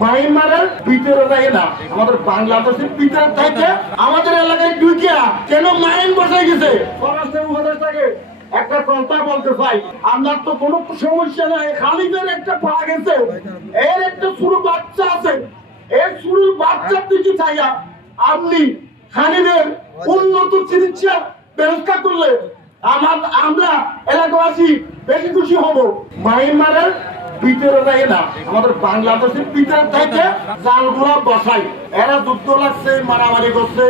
মাইমারের ভিতরে যায় না, আমাদের বাংলাদেশের ভিতরে থাকে আমাদের এলাকায় ঢুকিয়া কেন মাইন বসাই গেছে। স্বরাষ্ট্র উপদেষ্টাকে একটা কথা বলতে চাই, আমরা তো কোনো সমস্যা নাই, খালিদের একটা পা গেছে, এর একটা ছোট বাচ্চা আছে, এই ছোট বাচ্চার দিকে চাইয়া আপনি খালিদের উন্নত চিকিৎসা ব্যবস্থা করলে আমরা এলাকাবাসী বেশি খুশি হব। মাইমারের ভিতরে যায় না, আমাদের বাংলাদেশের ভিতরে থাকে জালগুলা বসাই, এরা যুদ্ধ লাগছে, মারামারি করছে।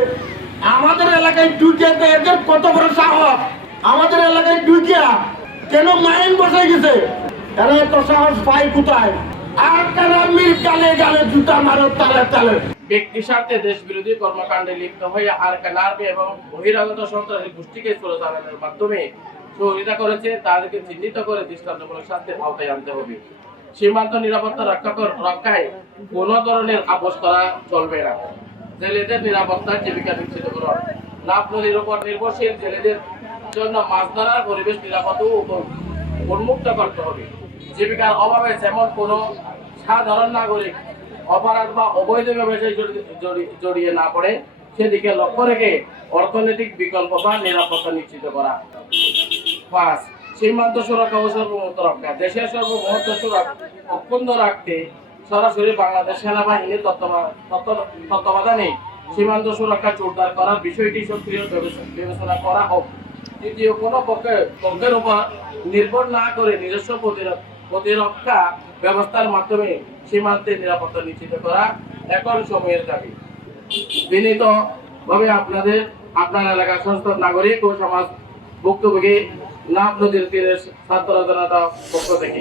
আমাদের এলাকায় ঢুকিয়া এদের কত বড় সাহস, আমাদের এলাকায় ঢুকিয়া কেন মাইন বসাই গেছে, এরা এত সাহস পায় কোথায়? আর কারামির গালে গালে জুতা মারো তালে তালে। ব্যক্তি স্বার্থে দেশ বিরোধী কর্মকাণ্ডে লিপ্ত হয়ে আরবি এবং বহিরাগত সন্ত্রাসী গোষ্ঠীকে চোরাচালানের মাধ্যমে সহযোগিতা করেছে, তাদেরকে চিহ্নিত করে দৃষ্টান্তমূলক শাস্তির আওতায় আনতে হবে। সীমান্ত নিরাপত্তা রক্ষায় কোন ধরনের আপোষ করা চলবে না। জেলেদের নিরাপত্তা, জীবিকা নিশ্চিত করুন। লাভ নদীর উপর নির্ভরশীল জেলেদের জন্য মাছ ধরার পরিবেশ নিরাপদ ও উন্মুক্ত করতে হবে। জীবিকার অভাবে যেমন কোনো সাধারণ নাগরিক অপরাধ বা অবৈধ ব্যবসায় জড়িয়ে না পড়ে, সেদিকে লক্ষ্য রেখে অর্থনৈতিক বিকল্প বা নিরাপত্তা নিশ্চিত করা। 5. সীমান্ত সুরক্ষা ও সার্বভৌমত্ব রক্ষা। দেশের সার্বভৌমত্ব অক্ষুণ্ণ রাখতে সরাসরি বাংলাদেশ সেনাবাহিনীর তত্ত্বাবধানে সীমান্ত সুরক্ষা জোরদার করার বিষয়টি সক্রিয় বিবেচনা করা হোক। তৃতীয়, কোনো পক্ষের উপর নির্ভর না করে নিজস্ব প্রতিরক্ষা ব্যবস্থার মাধ্যমে সীমান্তের নিরাপত্তা নিশ্চিত করা এখন সময়ের দাবি। বিনীতভাবে আপনার এলাকার সমস্ত নাগরিক ও সমাজ ভুক্তভোগী নাফ নদীর তীরের ছাত্র জনতা পক্ষ থেকে।